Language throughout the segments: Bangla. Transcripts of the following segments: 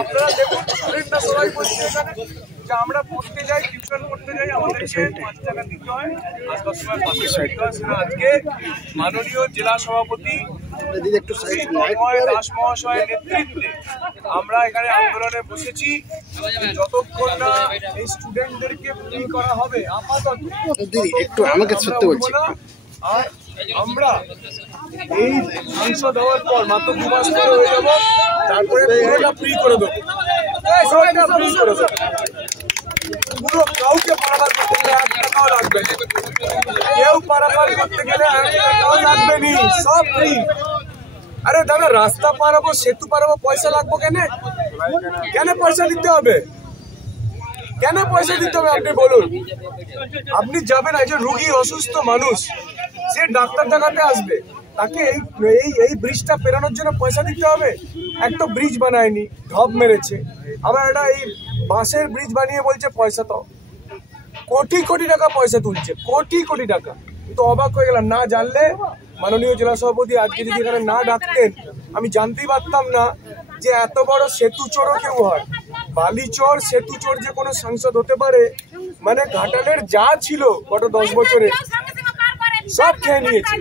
আপনারা দেখুন, স্টুডেন্টরা সবাই বলছে এখানে যে আমরা পড়তে যাই, টিউশন করতে যাই, আমাদেরকে 5 টাকা দিতে হয়, আসবার সময় 500 টাকা দিতে হয়। সেটা আজকে মাননীয় জেলা সভাপতি তন্ময় দাস মহাশয়ের নেতৃত্বে আমরা এখানে আন্দোলনে বসেছি। যতক্ষণ না এই স্টুডেন্টদেরকে ফ্রি করা হবে আপাতত একটু আমাকে সত্যি বলছি। আর আমরা এই সাংসদ হওয়ার পর মাত্র 2 মাস পরে হয়ে যাবো, তারপরে পুরোটা ফ্রি করে দেবো, পুরো কাউকে পারাপার করতে গেলে 1 টাকাও লাগবে না, কেউ পারাপার করতে গেলে 1 টাকাও লাগবে নি, সব ফ্রি। আরে দাদা, রাস্তা পারাবো, সেতু পারাবো, পয়সা লাগবো কেন? কেন পয়সা দিতে হবে? কেন পয়সা দিতে হবে আপনি বলুন? আপনি যাবেন, একজন রুগী অসুস্থ মানুষ, সে ডাক্তার দেখাতে আসবে, তাকে এই ব্রিজটা পেরানোর জন্য পয়সা দিতে হবে? একটা ব্রিজ বানায়নি, ঢপ মেরেছে, আবার এটা এই বাঁশের ব্রিজ বানিয়ে বলছে পয়সা তো কোটি কোটি টাকা পয়সা তুলছে, কোটি কোটি টাকা। তো অবাক হয়ে গেলাম, না জানলে মাননীয় জেলা সভাপতি আজকে যদি এখানে না ডাকতেন আমি জানতেই পারতাম না যে এত বড় সেতু চোরও কেউ হয়। বালি চোর, সেতু চোর যে কোনো সাংসদ হতে পারে, মানে ঘাটালের যা ছিল গত 10 বছরে সব খেয়ে নিয়েছে।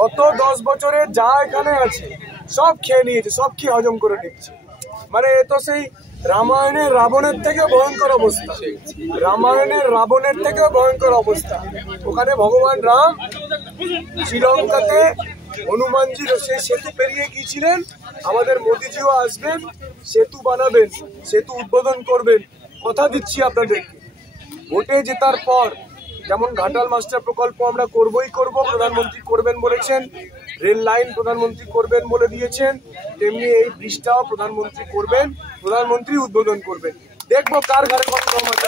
গত 10 বছরে যা এখানে আছে সব খেয়ে নিয়েছে, সব খেয়ে হজম করে নিচ্ছে। মানে এ তো সেই রামায়ণের রাবণের থেকে ভয়ঙ্কর অবস্থা, রামায়ণের রাবণের থেকেও ভয়ঙ্কর অবস্থা। ওখানে ভগবান রাম শ্রীলঙ্কাতে হনুমানজির সেই সেতু পেরিয়ে গিয়েছিলেন, আমাদের মোদিজিও আসবেন, সেতু বানাবেন, সেতু উদ্বোধন করবেন, কথা দিচ্ছি আপনাদের। ভোটে জেতার পর যেমন ঘাটাল মাস্টার প্রকল্প আমরা করবই করব, প্রধানমন্ত্রী করবেন বলেছেন, রেল লাইন প্রধানমন্ত্রী করবেন বলে দিয়েছেন, তেমনি এই ব্রিজটাও প্রধানমন্ত্রী করবেন, প্রধানমন্ত্রী উদ্বোধন করবেন। দেখবো কার ঘরে কত কম আছে।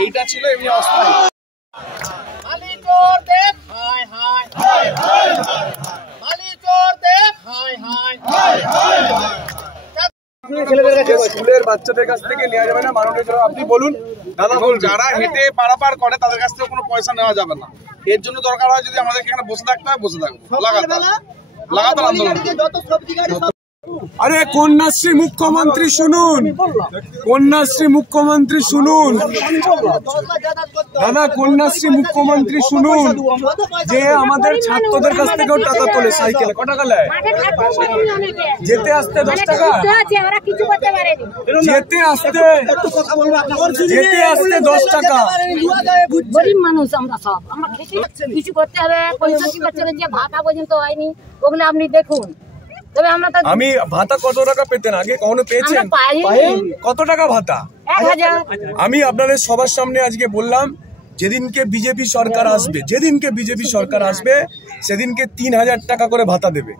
এইটা ছিল এমনি অস্থায়ী। স্কুলের বাচ্চাদের কাছ থেকে নেওয়া যাবে না, মাননীয় জেলা আপনি বলুন। দাদা বলুন, যারা হেঁটে পারাপার করে তাদের কাছ থেকে কোনো পয়সা নেওয়া যাবে না। এর জন্য দরকার হয় যদি আমাদেরকে এখানে বসে থাকতে হয়, বসে থাকবো লাগাতার আন্দোলন। আরে কন্যাশ্রী মুখ্যমন্ত্রী শুনুন, কন্যাশ্রী মুখ্যমন্ত্রী শুনুন, দাদা কন্যাশ্রী মুখ্যমন্ত্রী শুনুন, যে আমাদের ছাত্রদের কাছ থেকেও টাকা তোলে, সাইকেলে ক টাকা নেয়? যেতে আসতে 10 টাকা, যেতে আসতে 10 টাকা। গরিব মানুষ আমরা সব, আমরা কিছু করতে হবে, 65 বছরের যে ভাতা পর্যন্ত হয়নি, ওগুলো আপনি দেখুন। আমি ভাতা কত টাকা পেতেন আগে, কখনো পেয়েছেন? কত টাকা ভাতা? 1000। আমি আপনাদের সবার সামনে আজকে বললাম, যেদিনকে বিজেপি সরকার আসবে, যেদিনকে বিজেপি সরকার আসবে সেদিনকে 3000 টাকা করে ভাতা দেবে।